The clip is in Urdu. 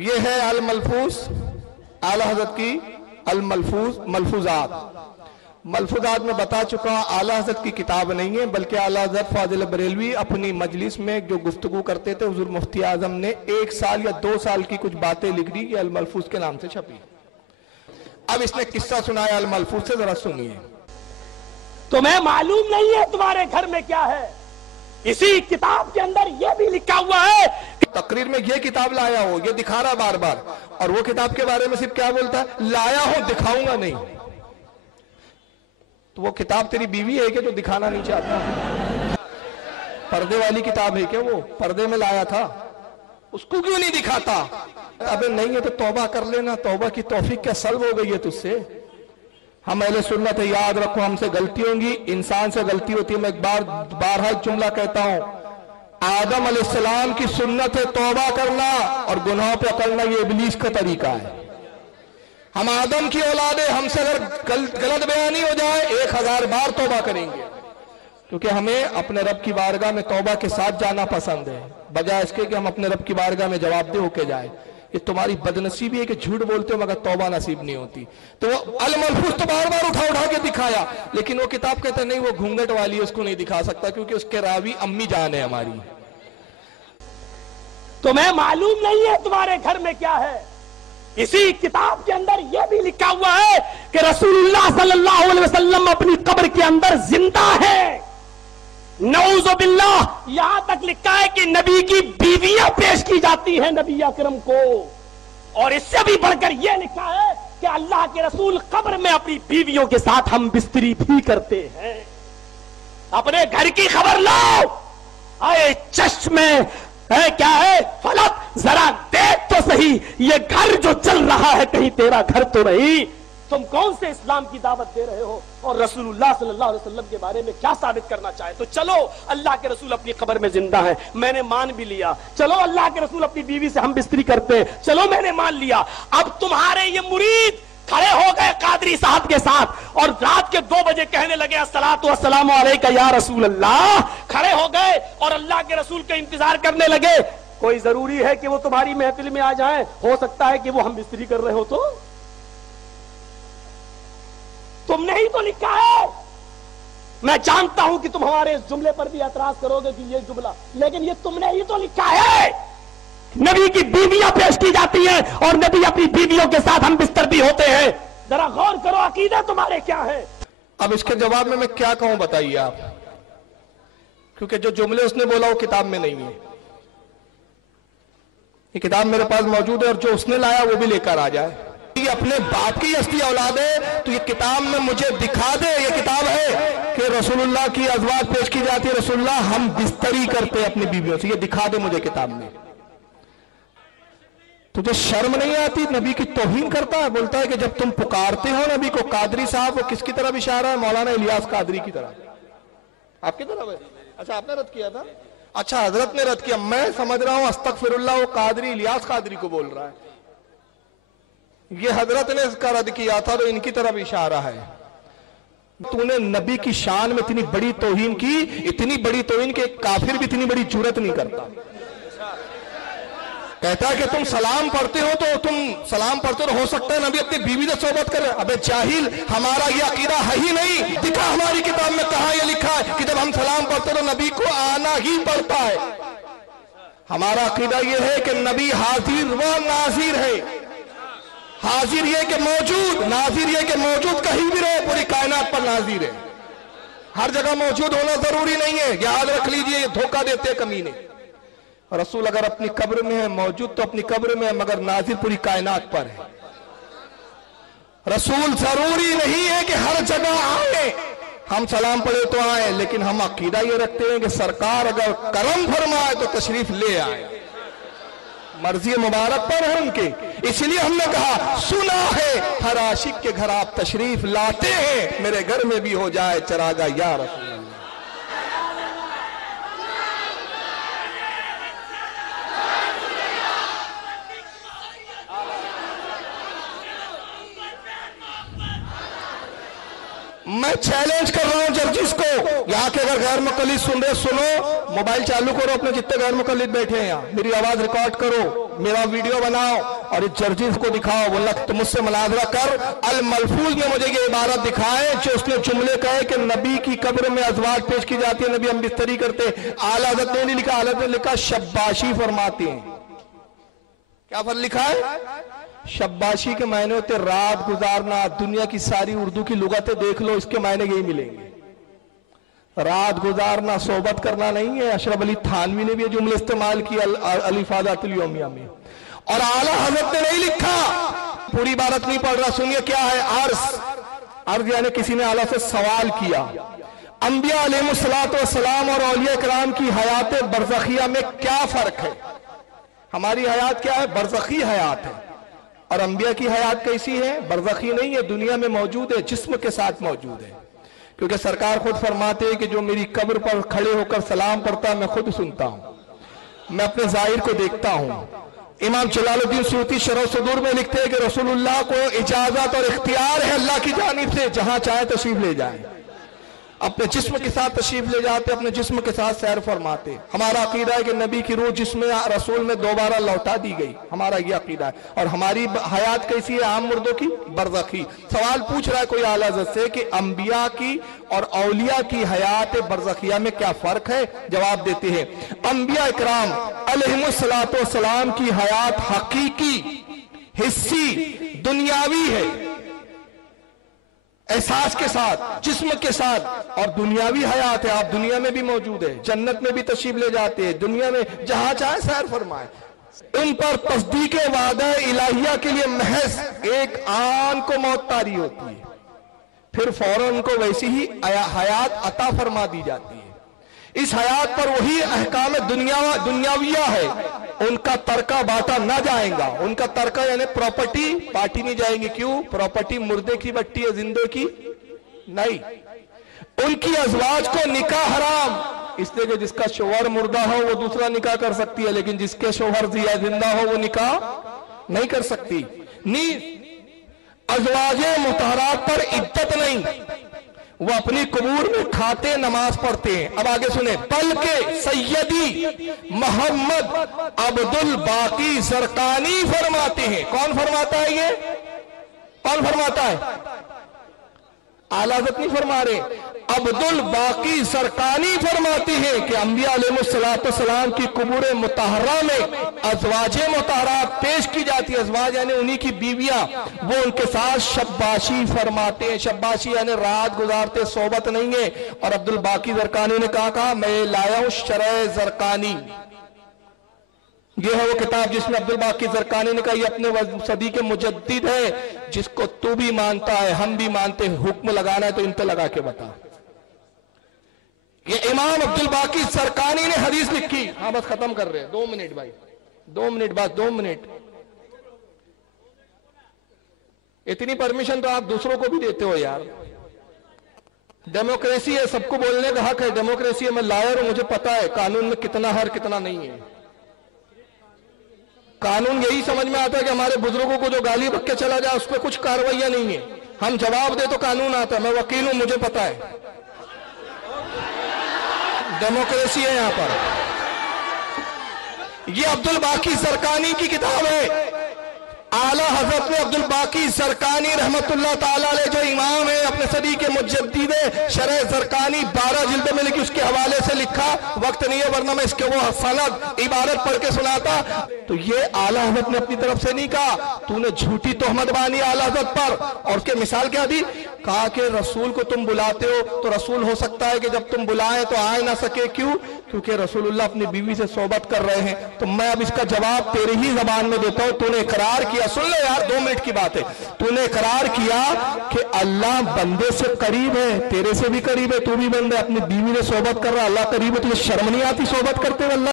یہ ہے الملفوظ، اعلیٰ حضرت کی ملفوظات میں بتا چکا ہوں اعلیٰ حضرت کی کتاب نہیں ہے، بلکہ اعلیٰ حضرت فاضل بریلوی اپنی مجلس میں جو گفتگو کرتے تھے حضور مفتی اعظم نے 1 سال یا 2 سال کی کچھ باتیں لکھ دی، یہ الملفوظ کے نام سے چھپی۔ اب اس نے قصہ سنایا الملفوظ سے، ذرا سنیے۔ تمہیں معلوم نہیں ہے تمہارے گھر میں کیا ہے؟ اسی کتاب کے اندر یہ بھی لکھا ہوا ہے، تقریر میں یہ کتاب لایا ہو، یہ دکھا رہا بار بار، اور وہ کتاب کے بارے میں صرف کیا بولتا ہے؟ لایا ہوں دکھاؤں گا نہیں۔ تو وہ کتاب تیری بیوی ہے کہ جو دکھانا نہیں چاہتا؟ پردے والی کتاب ہے کہ وہ پردے میں لایا تھا، اس کو کیوں نہیں دکھاتا؟ ابے نہیں ہے تو توبہ کر لینا، توبہ کی توفیق کیا سلب ہو گئی ہے تجھ سے؟ ہم اہل سنت ہے، یاد رکھو ہم سے غلطی ہوں گی، انسان سے غلطی ہوتی ہے۔ میں ایک بارہا ایک جملہ کہتا ہوں، آدم علیہ السلام کی سنت ہے توبہ کرنا، اور گناہوں پہ اکڑنا یہ ابلیس کا طریقہ ہے۔ ہم آدم کی اولاد ہیں، ہم سے اگر غلط بیانی ہو جائے 1000 بار توبہ کریں گے، کیونکہ ہمیں اپنے رب کی بارگاہ میں توبہ کے ساتھ جانا پسند ہے، بجائے اس کے کہ ہم اپنے رب کی بارگاہ میں جواب دہ ہو کے جائیں۔ یہ تمہاری بدنصیبی ہے کہ جھوٹ بولتے ہو مگر توبہ نصیب نہیں ہوتی۔ تو وہ الملفوظ تو بار بار اٹھا کے دکھایا، لیکن وہ کتاب کہتا ہے نہیں وہ گھونگھٹ والی ہے، اس کو نہیں دکھا سکتا کیونکہ اس کے راوی امی جان ہے ہماری۔ تمہیں معلوم نہیں ہے تمہارے گھر میں کیا ہے؟ اسی کتاب کے اندر یہ بھی لکھا ہوا ہے کہ رسول اللہ صلی اللہ علیہ وسلم اپنی قبر کے اندر زندہ ہے۔ نعوذ باللہ، یہاں تک لکھا ہے کہ نبی کی بیویاں پیش کی جاتی ہیں نبی اکرم کو، اور اس سے بھی بڑھ کر یہ لکھا ہے کہ اللہ کے رسول قبر میں اپنی بیویوں کے ساتھ ہم بستری بھی کرتے ہیں۔ اپنے گھر کی خبر لو، اے چشمے کیا ہے فلک، ذرا دیکھ تو صحیح یہ گھر جو چل رہا ہے کہیں تیرا گھر تو نہیں؟ تم کون سے اسلام کی دعوت دے رہے ہو اور رسول اللہ صلی اللہ علیہ وسلم کے بارے میں کیا ثابت کرنا چاہے؟ تو چلو اللہ کے رسول اپنی قبر میں زندہ ہیں، میں نے مان بھی لیا۔ چلو اللہ کے رسول اپنی بیوی سے ہم بستری کرتے ہیں، چلو میں نے مان لیا۔ اب تمہارے یہ مرید کھڑے ہو گئے قادری صاحب کے ساتھ اور رات کے 2 بجے کہنے لگے الصلاۃ والسلام علیک یا رسول اللہ، کھڑے ہو گئے اور اللہ کے رسول کا انتظار کرنے لگے۔ کوئی ضروری ہے کہ وہ تمہاری محفل میں آ جائیں؟ ہو سکتا ہے کہ وہ ہم بستری کر رہے ہو تو تم نے ہی تو لکھا ہے۔ میں جانتا ہوں کہ تم ہمارے اس جملے پر بھی اعتراض کرو گے کہ یہ جملہ، لیکن یہ تم نے ہی تو لکھا ہے۔ نبی کی بیویاں پیش کی جاتی ہیں اور نبی اپنی بیویوں کے ساتھ ہم بستر بھی ہوتے ہیں۔ ذرا غور کرو عقیدہ تمہارے کیا ہے؟ اب اس کے جواب میں کیا کہوں بتائیے آپ، کیونکہ جو جملے اس نے بولا وہ کتاب میں نہیں ہے۔ یہ کتاب میرے پاس موجود ہے اور جو اس نے لایا وہ بھی لے کر آ جائے۔ یہ اپنے باپ کی اصلی اولاد ہے تو یہ کتاب میں مجھے دکھا دے، یہ کتاب ہے کہ رسول اللہ کی ازواج پیش کی جاتی ہے، رسول اللہ ہم بستری کرتے ہیں اپنی بیویوں سے، یہ دکھا دے مجھے کتاب میں۔ تجھے شرم نہیں آتی؟ نبی کی توہین کرتا ہے، بولتا ہے کہ جب تم پکارتے ہو نبی کو قادری صاحب، وہ کس کی طرف اشارہ ہے؟ مولانا الیاس قادری کی طرف۔ آپ کی طرف ہے؟ اچھا آپ نے رد کیا تھا؟ اچھا حضرت نے رد کیا، میں سمجھ رہا ہوں استغفر اللہ وہ قادری الیاس قادری کو بول رہا ہے۔ یہ حضرت نے اس کا رد کیا تھا تو ان کی طرف اشارہ ہے۔ تو نے نبی کی شان میں اتنی بڑی توہین کی، اتنی بڑی توہین کہ ایک کافر بھی اتنی بڑی جرات نہیں کرتا۔ کہتا ہے کہ تم سلام پڑھتے ہو تو ہو سکتا ہے نبی اپنی بیوی سے صحبت کرے۔ ابے جاہل، ہمارا یہ عقیدہ ہے ہی نہیں۔ دکھا ہماری کتاب میں کہاں یہ لکھا ہے کہ جب ہم سلام پڑھتے تو نبی کو آنا ہی پڑتا ہے۔ ہمارا عقیدہ یہ ہے کہ نبی حاضر و ناظر ہے۔ حاضر یہ کہ موجود، ناظر یہ کہ موجود کہیں بھی رہے، پوری کائنات پر ناظر ہے۔ ہر جگہ موجود ہونا ضروری نہیں ہے، یاد رکھ لیجئے، یہ دھوکہ دیتے کمینے۔ رسول اگر اپنی قبر میں ہے، موجود تو اپنی قبر میں ہے، مگر ناظر پوری کائنات پر ہے۔ رسول ضروری نہیں ہے کہ ہر جگہ آئے، ہم سلام پڑھے تو آئے، لیکن ہم عقیدہ یہ رکھتے ہیں کہ سرکار اگر کرم فرمائے تو تشریف لے آئے، مرضی مبارک پر ہے ان کے۔ اس لیے ہم نے کہا سنا ہے ہر عاشق کے گھر آپ تشریف لاتے ہیں، میرے گھر میں بھی ہو جائے چراغاہ یا رسول اللہ۔ میں چیلنج کر رہا ہوں جرجس کو، یہاں کے اگر غیر مقلد سن رہے سنو، موبائل چالو کرو، اپنے جتنے غیر مقلد بیٹھے ہیں یہاں، میری آواز ریکارڈ کرو، میرا ویڈیو بناؤ اور اس جرجیز کو دکھاؤ، بولنا تم مجھ سے مناظرہ کر، الملفوظ میں مجھے یہ عبارت دکھائیں جو اس نے جملے کہے کہ نبی کی قبر میں ازواج پیش کی جاتی ہے، نبی ہم بستری کرتے، اعلیٰ حضرت نے نہیں لکھا، اعلیٰ حضرت نے لکھا شباشی فرماتے ہیں۔ کیا فرق لکھا ہے؟ شباشی کے معنی ہوتے رات گزارنا۔ دنیا کی ساری اردو کی لغتیں دیکھ لو، اس کے معنی یہی ملیں گے، رات گزارنا، صحبت کرنا نہیں ہے۔ اشرف علی تھانوی نے بھی یہ جملے استعمال کیا الافادات الیومیہ میں، اور اعلیٰ حضرت نے نہیں لکھا۔ پوری عبارت نہیں پڑھ رہا، سنیے کیا ہے۔ عرض یعنی کسی نے اعلیٰ سے سوال کیا، انبیاء علیہ السلام اور اولیاء کرام کی حیات برزخیہ میں کیا فرق ہے؟ ہماری حیات کیا ہے؟ برزخی حیات ہے، اور انبیاء کی حیات کیسی ہے؟ برزخی نہیں ہے، دنیا میں موجود ہے، جسم کے ساتھ موجود ہے۔ کیونکہ سرکار خود فرماتے ہیں کہ جو میری قبر پر کھڑے ہو کر سلام پڑھتا ہے میں خود سنتا ہوں، میں اپنے ظاہر کو دیکھتا ہوں۔ امام جلال الدین سیوطی شرح صدور میں لکھتے ہیں کہ رسول اللہ کو اجازت اور اختیار ہے اللہ کی جانب سے، جہاں چاہے تشریف لے جائیں، اپنے جسم کے ساتھ تشریف لے جاتے، اپنے جسم کے ساتھ سیر فرماتے۔ ہمارا عقیدہ ہے کہ نبی کی روح جسم رسول میں دوبارہ لوٹا دی گئی، ہمارا یہ عقیدہ ہے۔ اور ہماری حیات کیسی ہے عام مردوں کی؟ برزخی۔ سوال پوچھ رہا ہے کوئی اعلیٰ حضرت سے کہ انبیاء کی اور اولیاء کی حیات برزخیہ میں کیا فرق ہے؟ جواب دیتے ہیں، انبیاء اکرام علیہم السلام کی حیات حقیقی، حسی، دنیاوی ہے، احساس کے ساتھ، جسم کے ساتھ، اور دنیاوی حیات ہے۔ آپ دنیا میں بھی موجود ہے، جنت میں بھی تشریف لے جاتے ہیں، دنیا میں جہاں چاہے سیر فرمائے۔ ان پر تصدیق وعدہ الہیہ کے لیے محض ایک آن کو موت طاری ہوتی ہے، پھر فوراً ان کو ویسی ہی حیات عطا فرما دی جاتی ہے۔ اس حیات پر وہی احکام دنیاویہ ہے، ان کا ترکہ باٹا نہ جائیں گا۔ ان کا ترکہ یعنی پراپرٹی باٹی نہیں جائیں گی۔ کیوں؟ پراپرٹی مردے کی بٹی ہے، زندے کی نہیں۔ ان کی ازواج کو نکاح حرام، اس لیے کہ جس کا شوہر مردہ ہو وہ دوسرا نکاح کر سکتی ہے، لیکن جس کے شوہر زندہ ہو وہ نکاح نہیں کر سکتی۔ ازواج مطہرات پر عدت نہیں، وہ اپنی قبور میں کھاتے نماز پڑھتے ہیں۔ اب آگے سنیں، بلکہ سیدی محمد عبد الباقی زرقانی فرماتے ہیں۔ کون فرماتا ہے؟ یہ کون فرماتا ہے؟ اعلیٰ حضرت نہیں فرما رہے، عبد الباقی زرقانی فرماتے ہیں کہ انبیاء علیہ السلام کی قبور مطہرہ میں ازواج مطہرات پیش کی جاتی ہے۔ ازواج یعنی انہی کی بیویاں، وہ ان کے ساتھ شباشی فرماتے ہیں۔ شباشی یعنی رات گزارتے، صحبت نہیں ہے۔ اور عبد الباقی زرقانی نے کہا میں لایا ہوں شرح زرقانی، یہ ہے وہ کتاب جس میں عبد الباقی زرقانی نے کہا یہ اپنے صدی کے مجدد ہے، جس کو تو بھی مانتا ہے ہم بھی مانتے ہیں، حکم لگانا ہے تو ان پہ لگا کے بتا۔ یہ امام عبد الباقی زرقانی نے حدیث لکھی۔ ہاں بس ختم کر رہے ہیں، 2 منٹ بھائی، 2 منٹ بس، 2 منٹ۔ اتنی پرمیشن تو آپ دوسروں کو بھی دیتے ہو یار۔ ڈیموکریسی ہے، سب کو بولنے کا حق ہے، ڈیموکریسی ہے، میں لائر ہوں، مجھے پتا ہے قانون میں کتنا ہے کتنا نہیں ہے۔ قانون یہی سمجھ میں آتا ہے کہ ہمارے بزرگوں کو جو گالی بک کے چلا جائے اس پہ کچھ کارروائیاں نہیں ہیں، ہم جواب دے تو قانون آتا ہے۔ میں وکیل ہوں، مجھے پتا ہے ڈیموکریسی ہے یہاں پر۔ یہ عبد الباقی زرقانی کی کتاب ہے۔ اعلیٰ حضرت نے عبد الباقی زرقانی رحمت اللہ تعالیٰ علیہ جو امام ہے، اپنے صدی کے مجدد ہے، شرح زرقانی 12 جلدوں میں لکھی، اس کے حوالے سے لکھا، وقت نہیں ہے ورنہ میں اس کے وہ سند عبارت پڑھ کے سناتا۔ تو یہ اعلیٰ حضرت نے اپنی طرف سے نہیں کہا تو نے جھوٹی تہمت بانی اعلیٰ حضرت پر، اور اس کے مثال کیا دی؟ کہا کہ رسول کو تم بلاتے ہو تو رسول ہو سکتا ہے کہ جب تم بلائیں تو آئے نہ سکے، کیوں؟ کیونکہ رسول اللہ اپنی بیوی سے صحبت کر رہے ہیں۔ تو میں اب اس کا جواب تیری ہی زبان میں دیتا ہوں۔ تو نے اقرار کیا، سن لے یار 2 منٹ کی بات ہے، تو نے اقرار کیا کہ اللہ بندے سے قریب ہے، تیرے سے بھی قریب ہے، تو بھی بندے اپنی بیوی سے صحبت کر رہا، اللہ قریب ہے، تجھے شرم نہیں آتی صحبت کرتے ہوئے اللہ